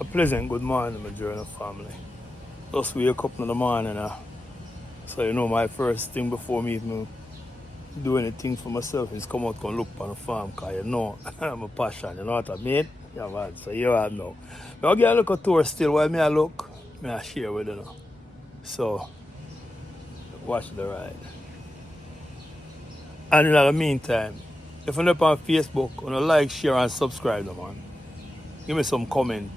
A pleasant good morning, my journal family. Just wake up in the morning, so you know my first thing before me even do anything for myself is come out and look on the farm, cause you know I'm a passion, you know what I mean? Yeah man, so you have now. I'll get a look at tour still while me I look, me I share with you now. So watch the ride. And in the meantime, if you're not on Facebook, you know, like, share and subscribe man. Give me some comment.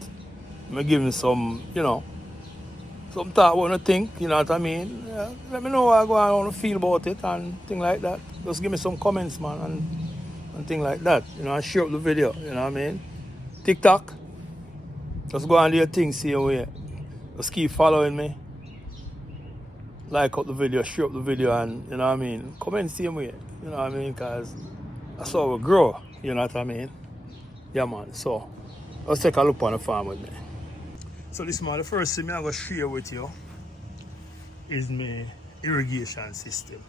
Me give me some, some thought what you think, you know what I mean? Let me know how I want to feel about it and things like that. Just give me some comments, man, and things like that. You know, and share up the video, you know what I mean? TikTok, just go and do your thing, see your way. Just keep following me. Like up the video, share up the video, and, you know what I mean? Comment same way, you know what I mean? Because that's how we grow, you know what I mean? Yeah, man. So, let's take a look on the farm with me. So this man, the first thing I'm going to share with you is my irrigation system.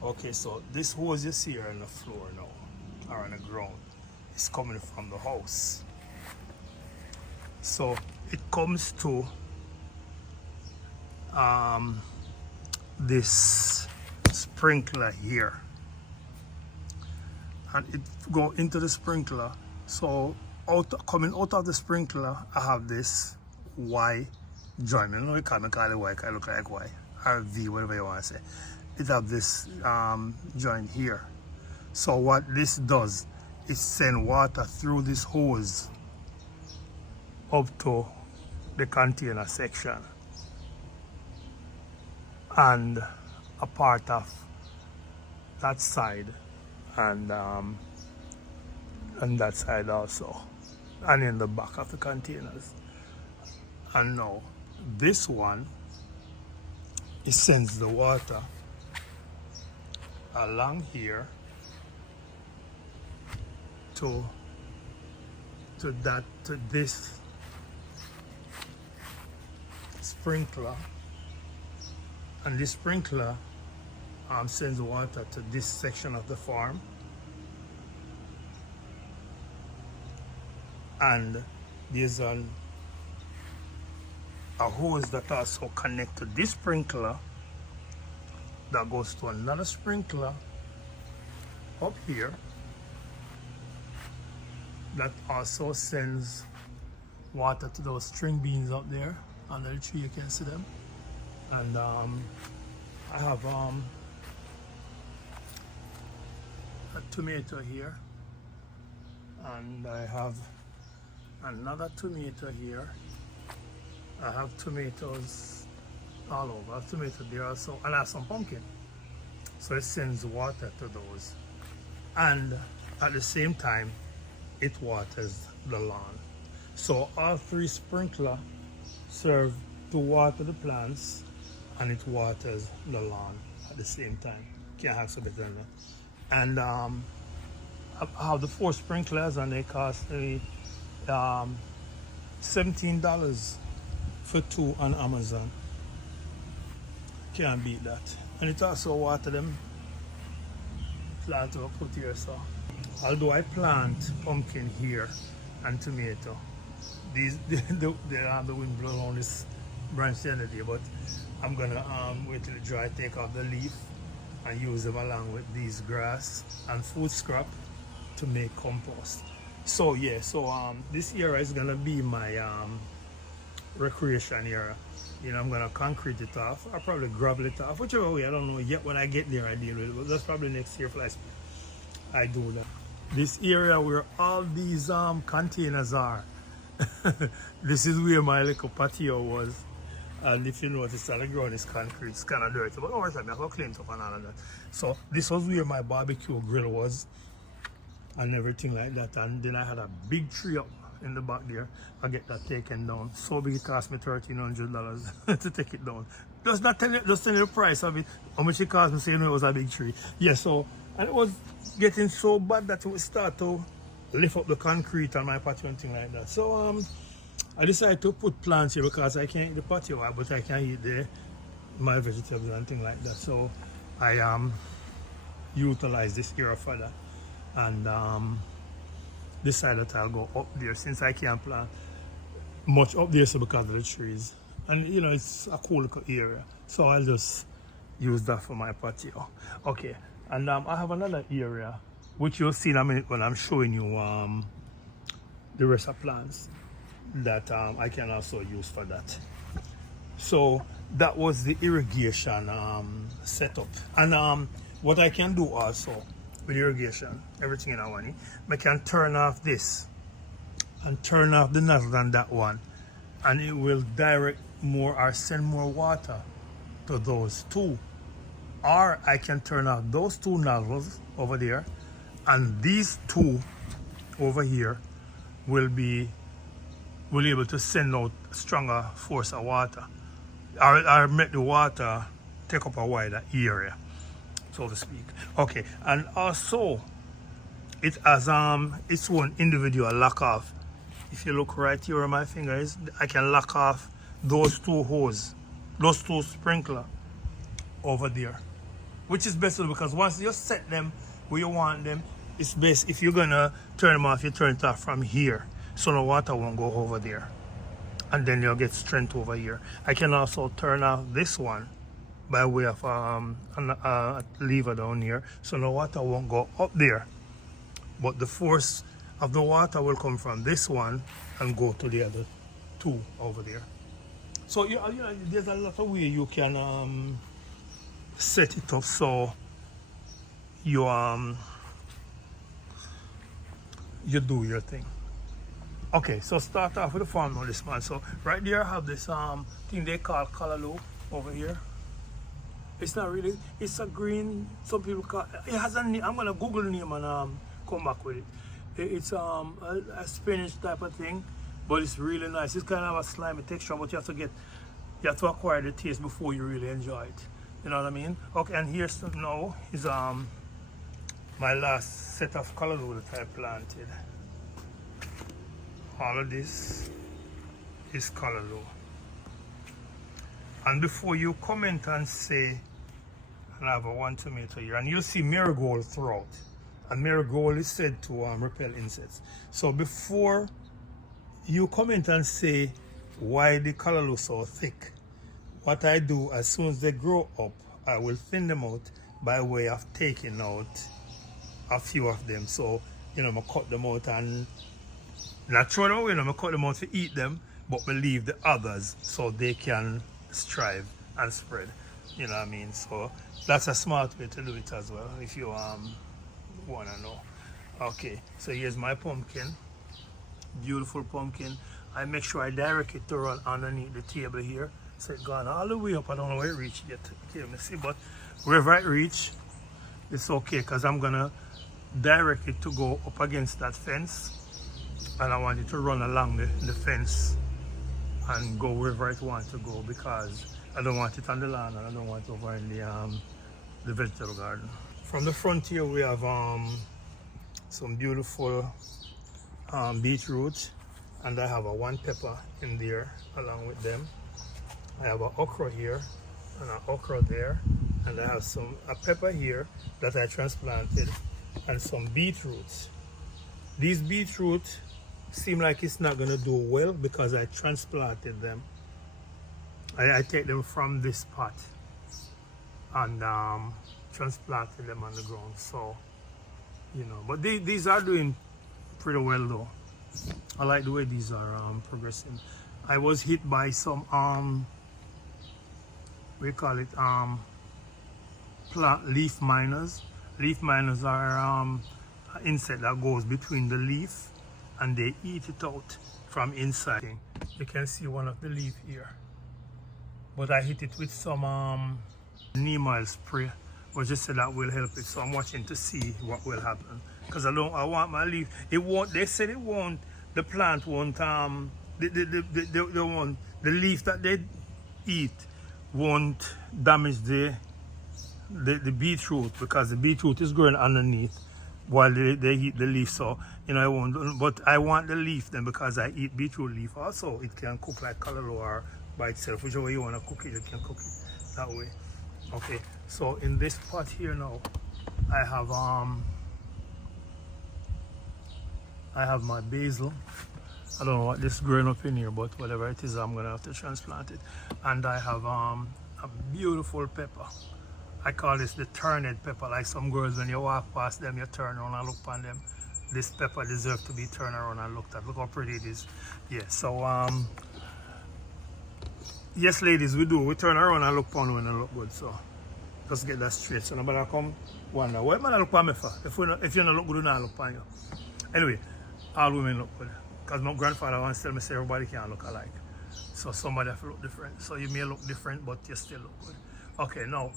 Okay, so this hose you see here on the floor now, or on the ground, is coming from the house. So it comes to this sprinkler here, and it go into the sprinkler. So coming out of the sprinkler, I have this Y joint. I don't know you call it Y, it look like Y, or V, whatever you want to say. It have this joint here. So what this does is send water through this hose up to the container section and a part of that side, and that side also, and in the back of the containers. And now this one, it sends the water along here to this sprinkler, and this sprinkler sends water to this section of the farm, and there's a hose that also connects to this sprinkler that goes to another sprinkler up here that also sends water to those string beans up there under the tree. You can see them. And I have a tomato here, and I have another tomato here. I have tomatoes all over. I have tomato there also, and I have some pumpkin. So it sends water to those, and at the same time it waters the lawn. So all three sprinklers serve to water the plants, and it waters the lawn at the same time. Can't have so better than that. And I have the 4 sprinklers, and they cost me $17 for 2 on Amazon. Can't beat that. And it also water them plant I put here. So although I plant pumpkin here and tomato, these the wind blow on this branch the other day, but I'm gonna wait till it dry, take off the leaf, and use them along with these grass and food scrap to make compost. So yeah, so this area is gonna be my recreation area. You know, I'm gonna concrete it off. I'll probably gravel it off, whichever way. I don't know yet. When I get there, I deal with it, but that's probably next year. I do that. This area where all these containers are, this is where my little patio was. And if you notice, the ground is concrete, it's kind of dirty, but over time I have cleaned up and all of that. So this was where my barbecue grill was and everything like that. And then I had a big tree up in the back there. I get that taken down. So big, it cost me $1,300 to take it down. Just tell you the price of it, how much it cost me, so you know it was a big tree. Yeah, so, and it was getting so bad that it would start to lift up the concrete on my patio and thing like that. So I decided to put plants here because I can't eat the patio, but I can eat my vegetables and things like that. So I utilize this area for that, and decided that I'll go up there since I can't plant much up there, so because of the trees. And you know, it's a cool little area. So I'll just use that for my patio. Okay, and I have another area, which you'll see in a minute when I'm showing you the rest of plants that I can also use for that. So that was the irrigation setup. And what I can do also with irrigation, everything in one, I can turn off this and turn off the nozzle on that one, and it will direct more or send more water to those two. Or I can turn off those two nozzles over there, and these two over here will be able to send out stronger force of water, or make the water take up a wider area, so to speak. Okay, and also it has its own individual lock off. If you look right here where my finger is, I can lock off those two hose, those two sprinkler over there, which is best because once you set them where you want them, it's best if you're gonna turn them off, you turn it off from here, so the water won't go over there, and then you'll get strength over here. I can also turn off this one by way of a lever down here, so the water won't go up there, but the force of the water will come from this one and go to the other two over there. So you know, there's a lot of way you can set it up so you you do your thing. Okay, so start off with the farm on this man. So right there I have this thing they call callaloo over here. It's not really, it's a green, some people call it has a name. I'm gonna Google the name and come back with it. It's a spinach type of thing, but it's really nice. It's kind of a slimy texture, but you have to acquire the taste before you really enjoy it. You know what I mean? Okay, and here's now is my last set of callaloo that I planted. All of this is callaloo. And before you comment and say, and I have a one tomato here, and you'll see marigold throughout. And marigold is said to repel insects. So before you comment and say why the callaloo so thick, what I do as soon as they grow up, I will thin them out by way of taking out a few of them. So, you know, I cut them out and not throw them away, I cut them out to eat them, but we leave the others so they can strive and spread. You know what I mean? So that's a smart way to do it as well, if you wanna know. Okay, so here's my pumpkin, beautiful pumpkin. I make sure I direct it to run underneath the table here, so it's gone all the way up. I don't know where it reached yet, can't even see, but wherever it reach, it's okay, because I'm gonna direct it to go up against that fence, and I want it to run along the fence and go wherever it wants to go, because I don't want it on the lawn and I don't want it over in the vegetable garden. From the front here we have some beautiful beetroot, and I have a one pepper in there along with them. I have an okra here and an okra there, and I have a pepper here that I transplanted, and some beetroots. These beetroot seem like it's not gonna do well because I transplanted them. I take them from this pot and transplanted them on the ground, so you know, but these are doing pretty well though. I like the way these are progressing. I was hit by some we call it plant leaf miners. Leaf miners are an insect that goes between the leaf and they eat it out from inside. You can see one of the leaf here, but I hit it with some neem oil spray, but just said that will help it. So I'm watching to see what will happen, because I want my leaf. It won't. They said it won't. The plant won't. The leaf that they eat won't damage the beetroot, because the beetroot is growing underneath while they eat the leaf. So you know, I won't. But I want the leaf then, because I eat beetroot leaf also. It can cook like callaloo or by itself, whichever way you want to cook it, you can cook it that way. Okay, so in this pot here now, I have my basil, I don't know what this growing up in here, but whatever it is, I'm gonna have to transplant it. And I have a beautiful pepper. I call this the turned pepper. Like some girls, when you walk past them, you turn around and look upon them. This pepper deserves to be turned around and looked at. Look how pretty it is. Yeah, so yes ladies, we do. We turn around and look upon when they look good. So just get that straight. So nobody come wonder, what man I look upon me for? If you don't look good, I look upon you. Anyway, all women look good. Because my grandfather once tell me say everybody can't look alike. So somebody have to look different. So you may look different, but you still look good. Okay, now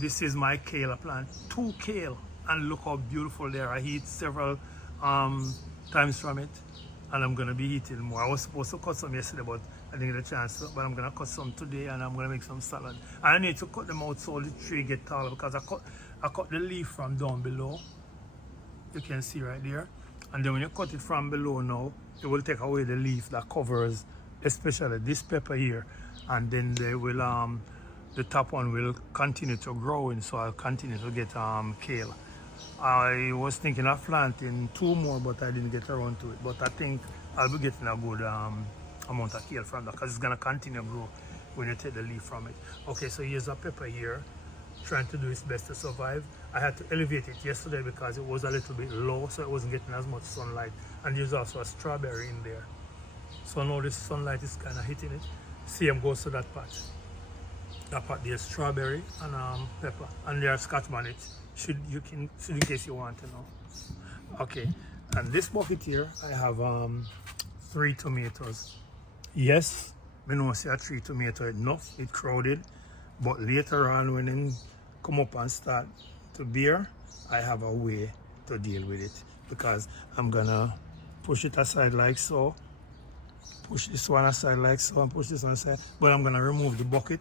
this is my kale plant. 2 kale, and look how beautiful they are. I eat several times from it, and I'm gonna be eating more. I was supposed to cut some yesterday, but I didn't get a chance. But I'm gonna cut some today, and I'm gonna make some salad. I need to cut them out so the tree get taller, because I cut the leaf from down below. You can see right there, and then when you cut it from below now, it will take away the leaf that covers, especially this pepper here, and then they will the top one will continue to grow, and so I'll continue to get kale. I was thinking of planting 2 more, but I didn't get around to it. But I think I'll be getting a good amount of kale from that, because it's gonna continue to grow when you take the leaf from it. Okay, so here's a pepper here, trying to do its best to survive. I had to elevate it yesterday because it was a little bit low, so it wasn't getting as much sunlight. And there's also a strawberry in there. So now this sunlight is kind of hitting it. Same goes to that patch. That part there's strawberry and pepper, and there's Scotch bonnet. In case you want to know. Okay, and this bucket here, I have 3 tomatoes. Yes, I know say 3 tomatoes enough. It crowded, but later on when it come up and start to bear, I have a way to deal with it, because I'm gonna push it aside like so, push this one aside like so, and push this one aside. But I'm gonna remove the bucket.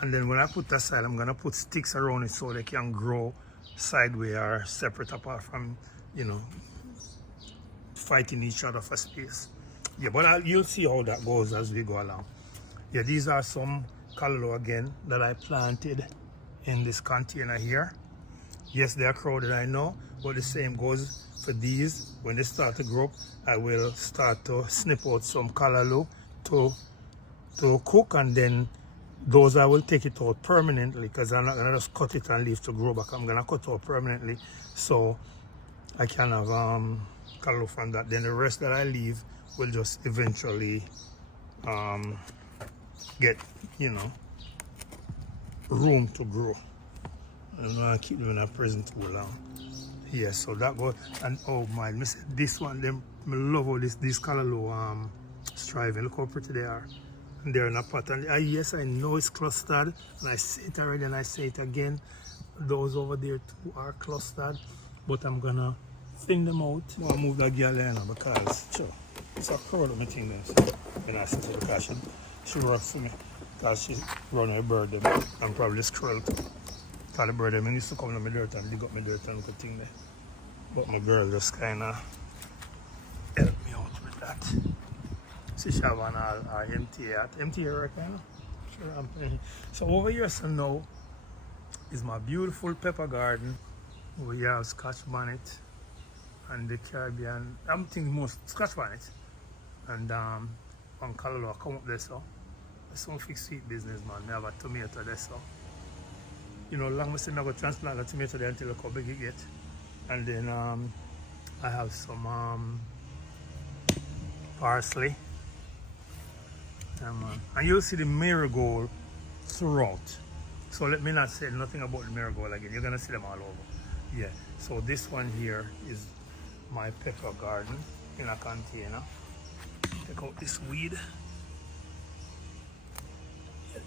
And then when I put that aside, I'm gonna put sticks around it so they can grow sideways or separate apart from, you know, fighting each other for space. Yeah, but you'll see how that goes as we go along. Yeah, these are some callaloo again that I planted in this container here. Yes, they are crowded, I know, but the same goes for these. When they start to grow up, I will start to snip out some callaloo to cook, and then those I will take it out permanently, because I'm not gonna just cut it and leave to grow back. I'm gonna cut out permanently so I can have callaloo from that. Then the rest that I leave will just eventually get, you know, room to grow. I'm gonna keep them in a present too long. Yeah, so that goes. And oh my, this one, them, I love all this callaloo striving. Look how pretty they are. And they're in a pot. And yes, I know it's clustered, and I say it already and I say it again. Those over there too are clustered, but I'm gonna thin them out. I'll move that girl in because sure, it's a crowd of my thing there. So when I sit here, because she works for me, because she's running a bird them and probably squirrel too. Because the bird them used to come to my dirt and dig up my dirt and look at thing there. But my girl just kinda helped me out with that. She have an MTA right now. Sure, so over here, so now is my beautiful pepper garden. We have Scotch bonnet and the Caribbean. I'm thinking most Scotch bonnet and on callaloo come up there, so that's some fix sweet business, man. I have a tomato there, so you know, long as I'm going to transplant the tomato there until look how big it get. And then I have some parsley. And you'll see the marigold throughout. So let me not say nothing about the marigold again. You're gonna see them all over. Yeah. So this one here is my pepper garden in a container. Take out this weed.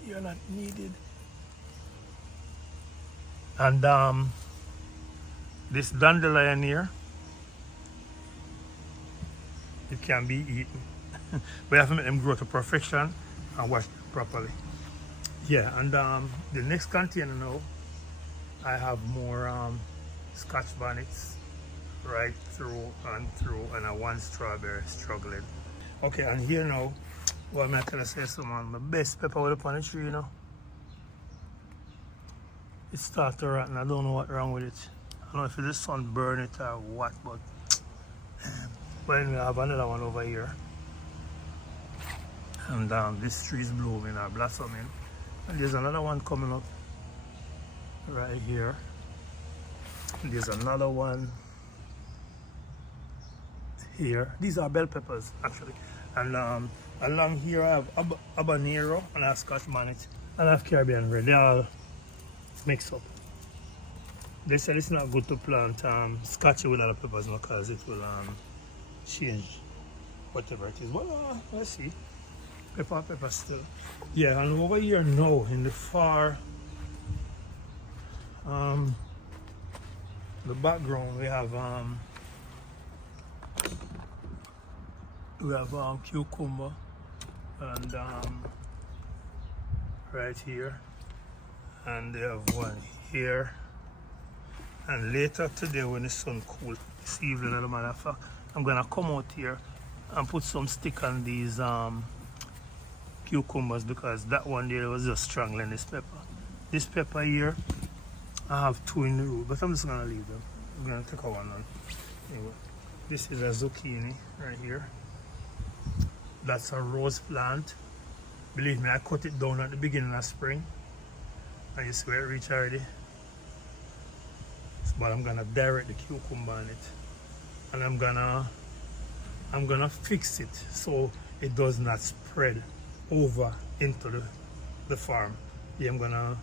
You're not needed. And this dandelion here, it can be eaten. But you have to make them grow to perfection and wash properly. Yeah, and the next container now, I have more Scotch bonnets right through, and a 1 strawberry struggling. Okay, and here now, what am I gonna say? Some my best pepper with upon the tree, you know. It starts to rotten. I don't know what's wrong with it. I don't know if it's the sun burn it or what, but But anyway, I have another one over here. And this tree is blooming or blossoming. And there's another one coming up right here. And there's another one here. These are bell peppers actually. And along here I have habanero and I have Scotch bonnet and I have Caribbean red. They all mix up. They said it's not good to plant Scotch with other peppers because it will change whatever it is. Well, let's see. Pepper still. Yeah, and over here now in the far the background we have cucumber and right here, and they have one here. And later today when the sun cool, this evening as a matter of fact, I'm gonna come out here and put some stick on these cucumbers because that one there was just strangling this pepper. This pepper here, I have two in the root, but I'm just gonna leave them. I'm gonna take a one on. Anyway, this is a zucchini right here. That's a rose plant. Believe me, I cut it down at the beginning of spring. And you see where it reached already. But I'm gonna direct the cucumber on it. And I'm gonna fix it so it does not spread over into the farm. Yeah, I'm gonna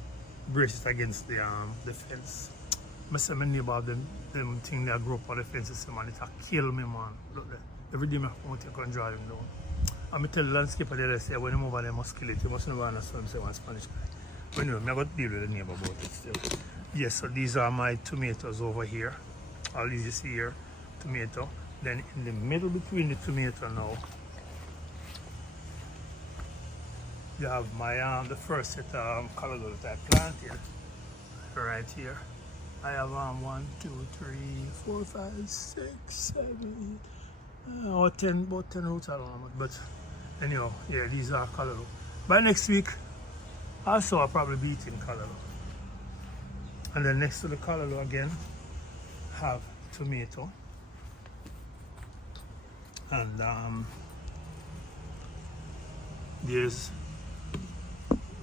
brace it against the fence. I say my neighbor have them thing that grow up on the fences, man, it kill me, man. Look there. Every day I come out here and draw them down. And I tell the landscaper there, say when you move over they must kill it. You must never understand say one Spanish guy. But anyway, I'm going to deal with the neighbor about it still. Yes, so these are my tomatoes over here. All these you see here, tomato. Then in the middle between the tomato now, you have my the first set of calendula that I planted right here. I have 1, 2, 3, 4, 5, 6, 7, 8, about 10 roots, I don't know, but anyhow, yeah, these are calendula. By next week, also I'll probably be eating calendula. And then next to the calendula again, have tomato. And there's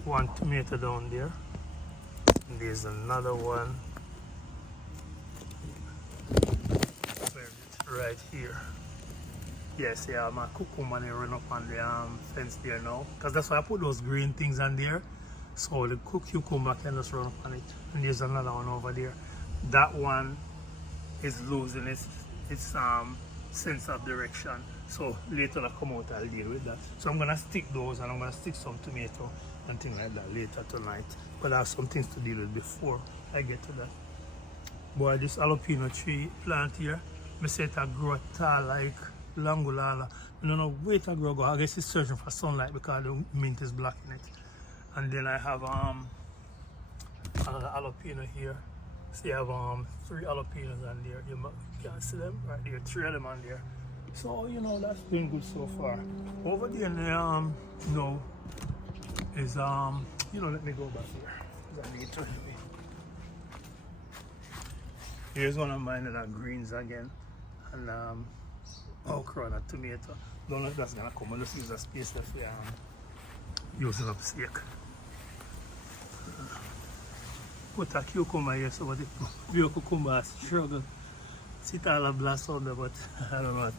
one tomato down there. And there's another one right here. Yes, yeah, my cucumber they run up on the fence there now. Because that's why I put those green things on there. So the cucumber can just run up on it. And there's another one over there. That one is losing its sense of direction. So later I come out, I'll deal with that. So I'm gonna stick those and I'm gonna stick some tomato and things like that later tonight. But I have some things to deal with before I get to that. Boy, this jalapeno tree plant here, I say it grow tall like langulala. I don't know where to grow. I guess it's searching for sunlight because the mint is blocking it. And then I have another jalapeno here. See, I have 3 jalapenos on there. You can see them right there, 3 of them on there. So you know that's been good so far. Over there, no, is you know, let me go back here. I need to anyway. Here's one of mine that are greens again, and okra and a tomato. Don't know if that's gonna come. I'll just use a space that we using up steak. Put a cucumber here so the real cucumber struggle. See it all a blast on there, but I don't know.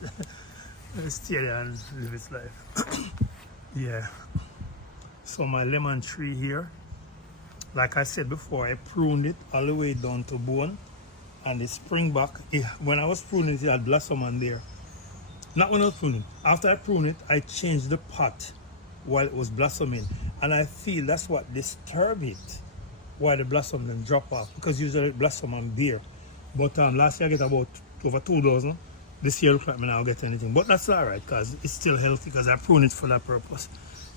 Stay there and live its life. Yeah. So my lemon tree here, like I said before, I pruned it all the way down to bone. And the spring back, when I was pruning it, it had blossom on there. Not when I was pruning. After I pruned it, I changed the pot while it was blossoming. And I feel that's what disturbed it, why the blossom then drop off. Because usually it blossom on bare. But last year I get about over 2 dozen. This year look like me now I'll get anything. But that's alright because it's still healthy because I prune it for that purpose.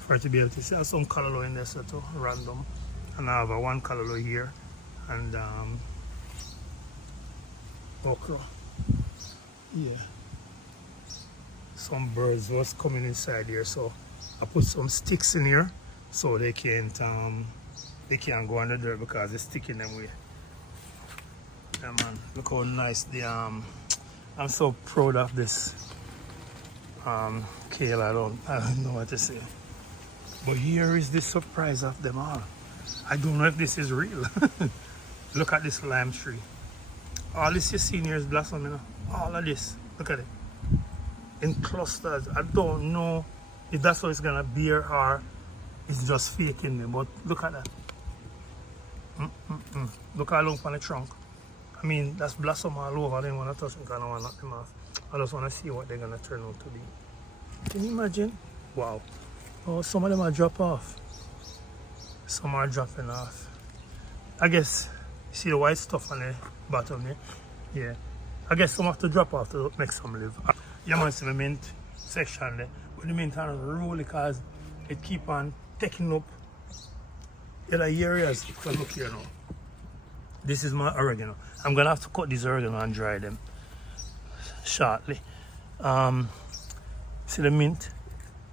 For it to be able to see. I have some callaloo in there, so to random. And I have a 1 callaloo here. And okra. Yeah. Some birds was coming inside here, so I put some sticks in here so they can't go on the dirt because it's sticking them way. Yeah man, look how nice the I'm so proud of this kale, I don't know what to say. But here is the surprise of them all. I don't know if this is real. Look at this lime tree. All this you see here is blossom, you know. All of this. Look at it. In clusters. I don't know if that's what it's gonna bear or it's just faking me, but look at that. Look how long on the trunk. I mean, that's blossom all over. I didn't want to touch them because I don't want to knock them off. I just want to see what they're gonna turn out to be. Can you imagine? Wow. Oh, some of them are drop off. Some are dropping off. I guess, see the white stuff on the bottom there? Yeah. I guess some have to drop off to make some live. You might see the mint section there. But the mint are really because it keep on taking up other areas. So look here now. This is my oregano. I'm gonna have to cut this oregano and dry them shortly. See the mint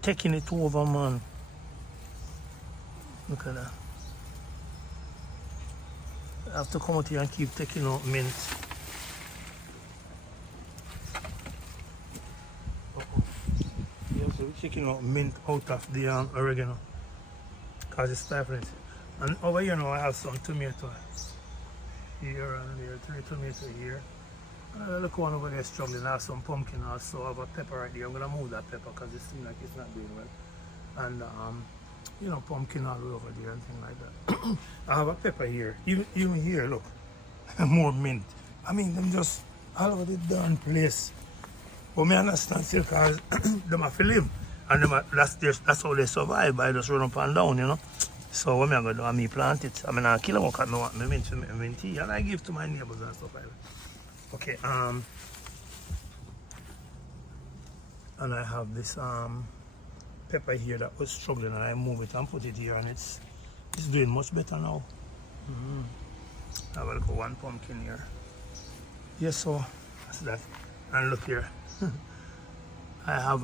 taking it over, man. Look at that. I have to come out here and keep taking out mint. Yeah, so we're taking out mint out of the oregano because it's stifling it. And over here now I have some tomato here and there, 3 tomatoes here. Look one over there struggling. I have some pumpkin also. I have a pepper right there. I'm gonna move that pepper because it seems like it's not doing well. And you know, pumpkin all over there and things like that. I have a pepper here. Even here, look. More mint. I mean, them just all over the darn place. But me understand still because them have to live. And them that's how they survive, by just run up and down, you know. So what I'm going to do, I plant it. I mean, I kill them because I want my mint to make mint tea. And I give to my neighbors and stuff like that. Okay, and I have this pepper here that was struggling, and I move it and put it here, and it's doing much better now. I will go one pumpkin here. Yes, so that's that. And look here, I have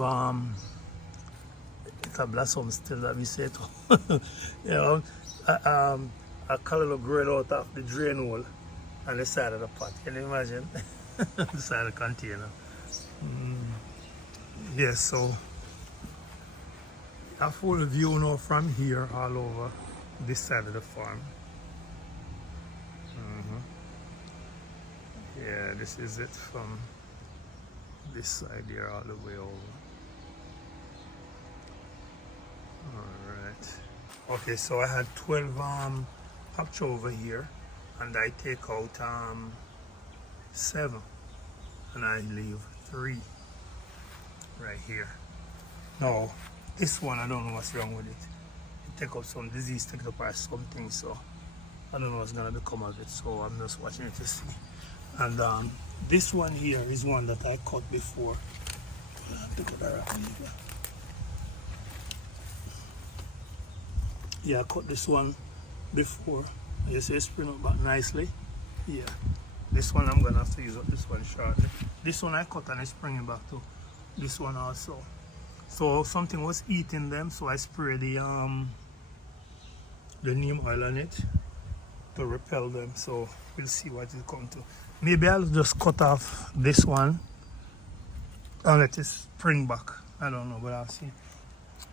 it's a blossom still that we say to. You know, a color growing out of the drain hole on the side of the pot. Can you imagine? The side of the container. Yes, so a full view now from here all over this side of the farm. Yeah, this is it from this side here all the way over. Alright. Okay, so I had 12 hopch over here, and I take out 7 and I leave 3 right here. Now this one I don't know what's wrong with it. It take up some disease, take up or something, so I don't know what's gonna become of it, so I'm just watching it to see. And this one here is one that I cut before. Yeah, I cut this one before. You see it spring up back nicely. Yeah. This one I'm gonna have to use up this one shortly. This one I cut and it's springing back to this one also. So something was eating them, so I sprayed the neem oil on it to repel them. So we'll see what it comes to. Maybe I'll just cut off this one and let it spring back. I don't know, but I'll see.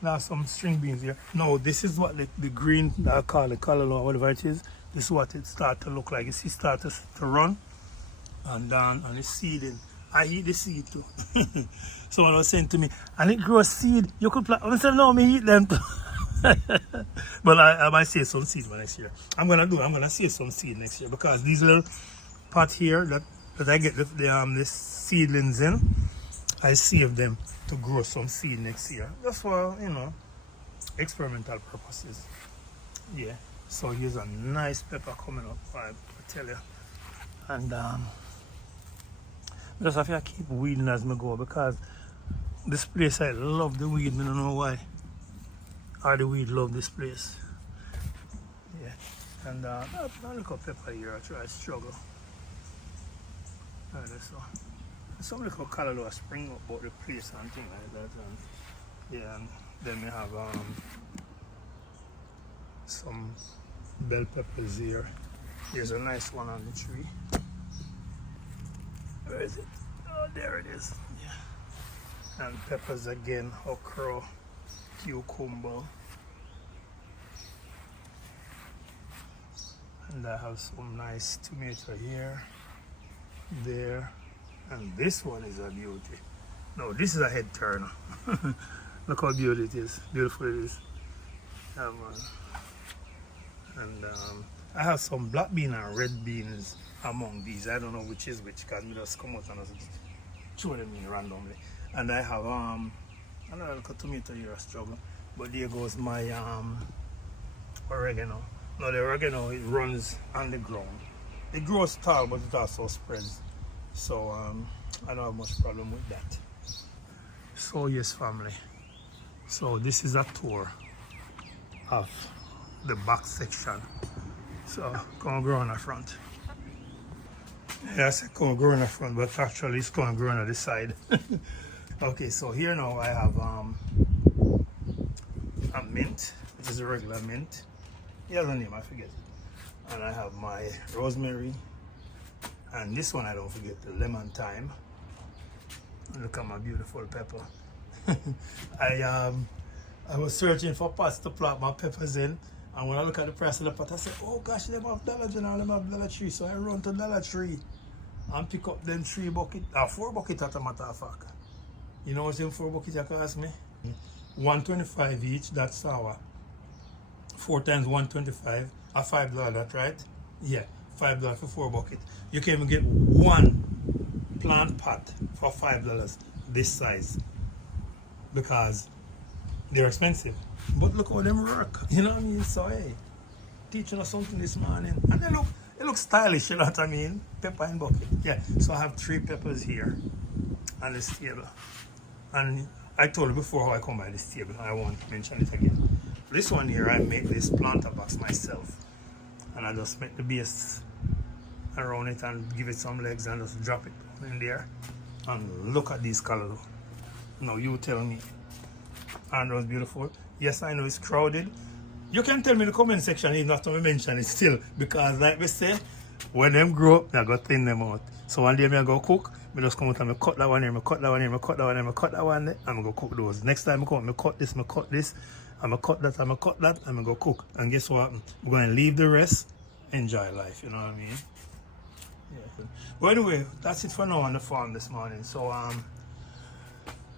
Now some string beans here. No, this is what the green I call the color or whatever it is. This is what it starts to look like. You see, it starts to run and it's seeding. I eat the seed too. Someone was saying to me, and it grows seed. You could plant. I said, no, me eat them too. But I might save some seed for next year. I'm gonna save some seed next year because these little pot here that I get this seedlings in, I save them to grow some seed next year, just for, you know, experimental purposes. Yeah. So here's a nice pepper coming up, I tell you. And just have to keep weeding as I go because this place I love the weed. I don't know why. Or the weed love this place. Yeah. And I look up pepper here. I try to struggle. Alright, so some little color spring up about the place and things like that. And yeah, and then we have some bell peppers here. Here's a nice one on the tree. Where is it? Oh, there it is. Yeah. And peppers again, okra, cucumber. And I have some nice tomato here, there, and this one is a beauty. No, this is a head turner. Look how beautiful it is. Beautiful it is. And I have some black bean and red beans among these. I don't know which is which because we just come out and just throw them in randomly. And I have another little tomato here, a struggle. But there goes my oregano. Now the oregano, it runs on the ground. It grows tall, but it also spreads. So I don't have much problem with that. So yes, family. So this is a tour of the back section. So come grow on the front. Yeah, I said come grow on the front, but actually it's come grow on the side. Okay, so here now I have a mint, which is a regular mint. He has a name, I forget. And I have my rosemary. And this one I don't forget, the lemon thyme. And look at my beautiful pepper. I was searching for pots to plant my peppers in. And when I look at the price of the pot, I said, oh gosh, they have Dollar General, they have Dollar Tree. So I run to Dollar Tree and pick up them 4 buckets at a matter of fact. You know what's in 4 buckets you cost me? 125 each, that's sour. 4 times 125, a $5, that's right? Yeah, $5 for 4 buckets. You can even get 1 plant pot for $5 this size because they're expensive. But look how them work, you know what I mean? So hey, teaching us something this morning. And it looks stylish, you know what I mean? Pepper and bucket. Yeah, so I have 3 peppers here on this table. And I told you before how I come by this table, I won't mention it again. This one here, I make this planter box myself. And I just make the base around it and give it some legs and just drop it in there. And look at these colors. Now you tell me. And it was beautiful. Yes, I know it's crowded. You can tell me in the comment section even after I mention it still. Because like we say, when them grow up, I go thin them out. So one day I go cook, I just come out and I cut that one here, I cut that one here, I cut that one here, I cut that one there, and I go cook those. Next time I come, I cut this, I'm gonna cut that, I'm gonna cut that, I'm gonna go cook. And guess what? I'm gonna leave the rest, enjoy life, you know what I mean? Yeah. But anyway, that's it for now on the farm this morning. So I'm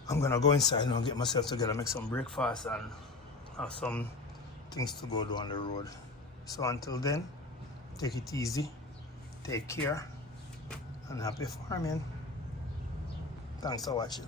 gonna go inside now, get myself together, make some breakfast and have some things to go do on the road. So until then, take it easy, take care, and happy farming. Thanks for watching.